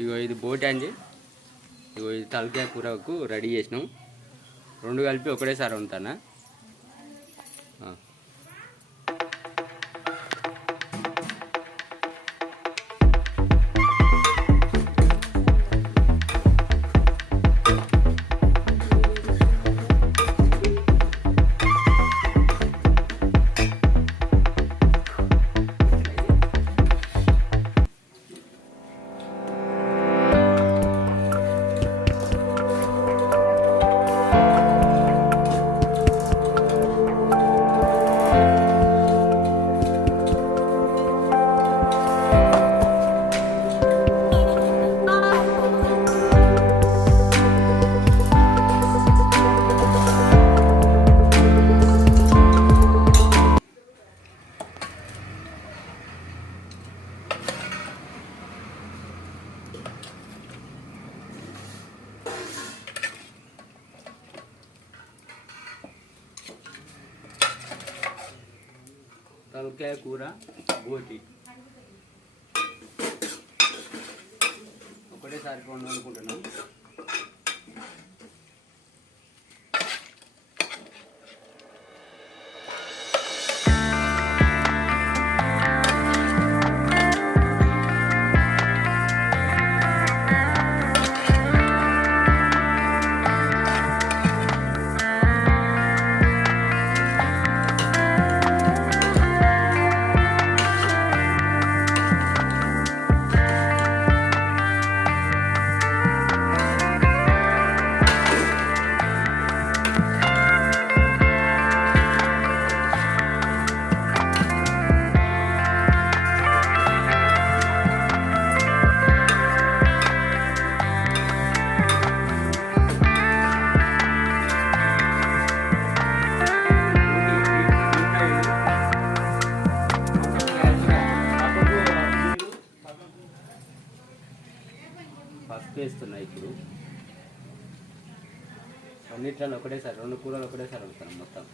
ఇగో ఇది బోటి అండి. ఇగో ఇది తలకాయ కూరకు రెడీ చేసినాం. రెండు కలిపి ఒకటేసారి ఉంటానా. తలకాయ కూర బోటి ఒకటేసారి వండుకుంటున్నాం. పసుపు వేస్తున్నా. ఇప్పుడు అన్నిట్లలో ఒకటేసారి రెండు కూరలు ఒకటేసారి వండుతాను మొత్తం.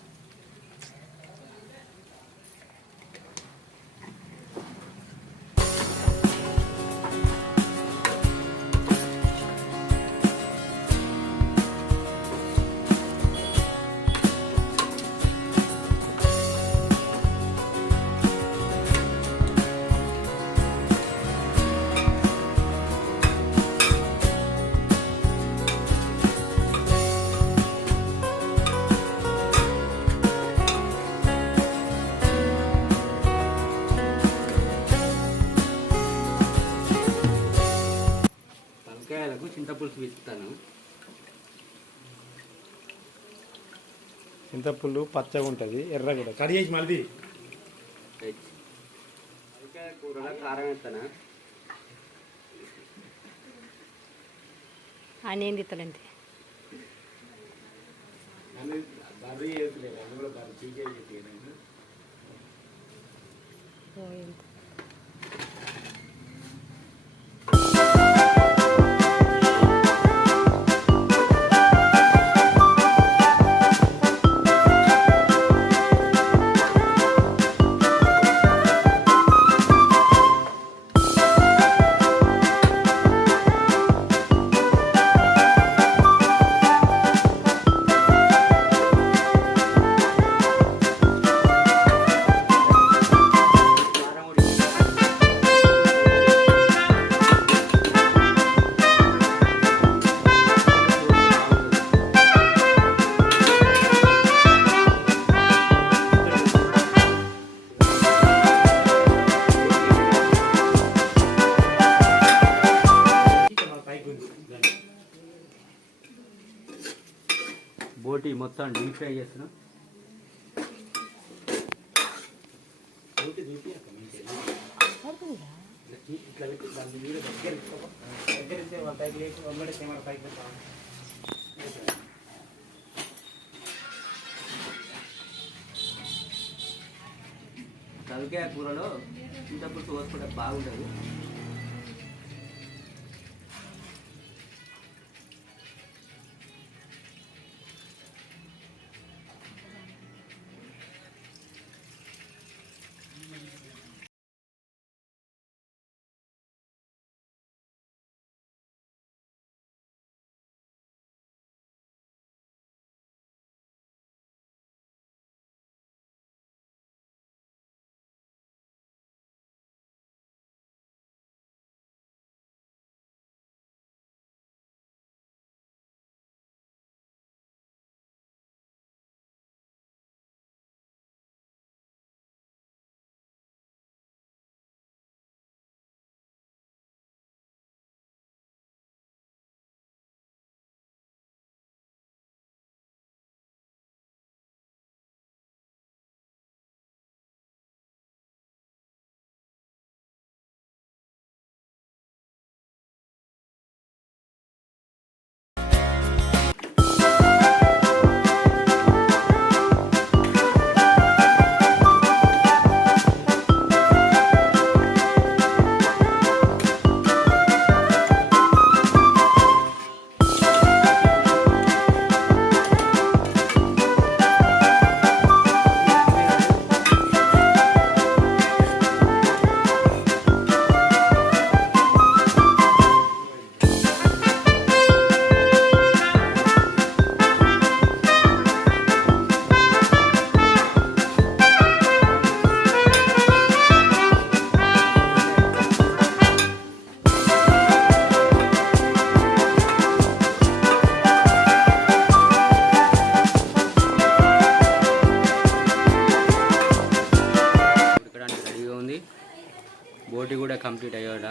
చింతపులుసు వేస్తాను. చింతపుల్లు పచ్చగా ఉంటుంది, ఎర్ర కూడా కడి చేసి మళ్ళీ కూరలో కారం వేస్తానా. నేను తిత్తలేండి. బర్రీ వేస్తలేదు, అందులో బర్రీ చీకేది. బోటి మొత్తం డీప్ ఫ్రై చేస్తున్నా. తలకాయ కూరలో చింతపులుసు పోసుకుంటే బాగుంటుంది.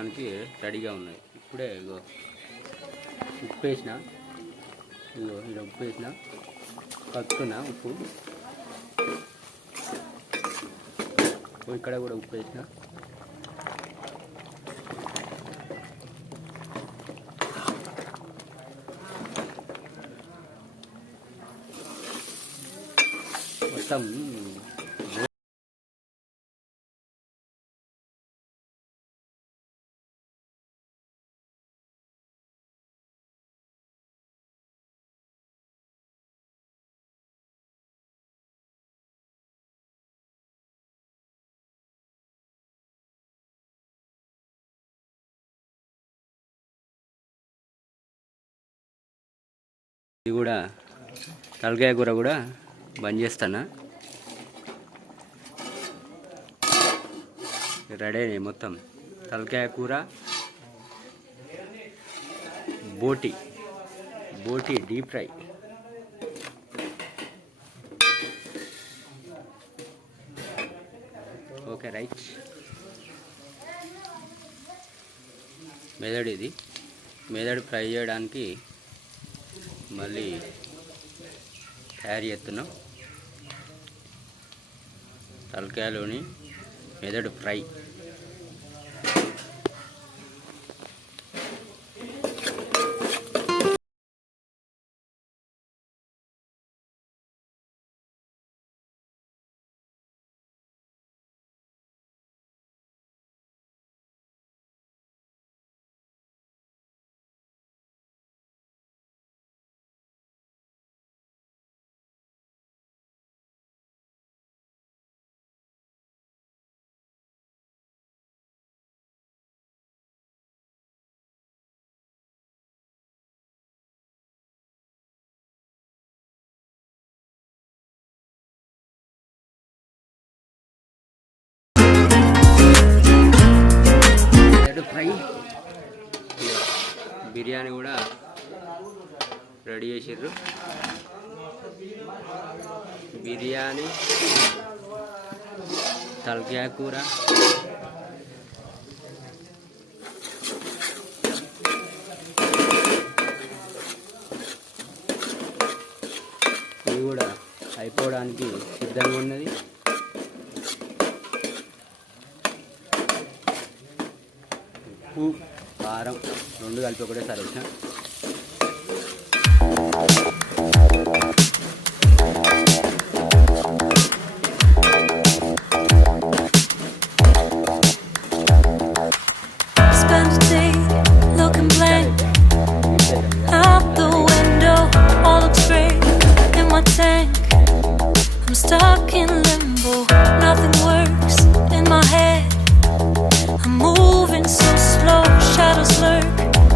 వేయడానికి రెడీగా ఉన్నాయి. ఇప్పుడే ఇగో ఉప్పు వేసిన, ఇగో ఇలా ఉప్పు వేసిన, కలుపుతున్నా ఉప్పు. ఇక్కడ కూడా ఉప్పు వేసిన. మొత్తం ఇది కూడా తలకాయ కూర కూడా బంద్ చేస్తానా. రెడీ అయినాయి మొత్తం. తలకాయ కూర, బోటి డీప్ ఫ్రై. Okay right. మెదడు ఇది. మెదడు ఫ్రై చేయడానికి మళ్ళీ తయారు చేస్తున్నాం. తలకాయలోని మెదడు ఫ్రై. ఫ్రై. బిర్యానీ కూడా రెడీ చేసిర్రు. బిర్యానీ, తలకాయ కూర, ఇది కూడా అయిపోవడానికి సిద్ధంగా ఉన్నది. ఉప్పు, కారం రెండు కలిపి ఒకటేసారి వేసిన. Spend a day looking blank out the window, all looks great in my tank. I'm stuck in limbo.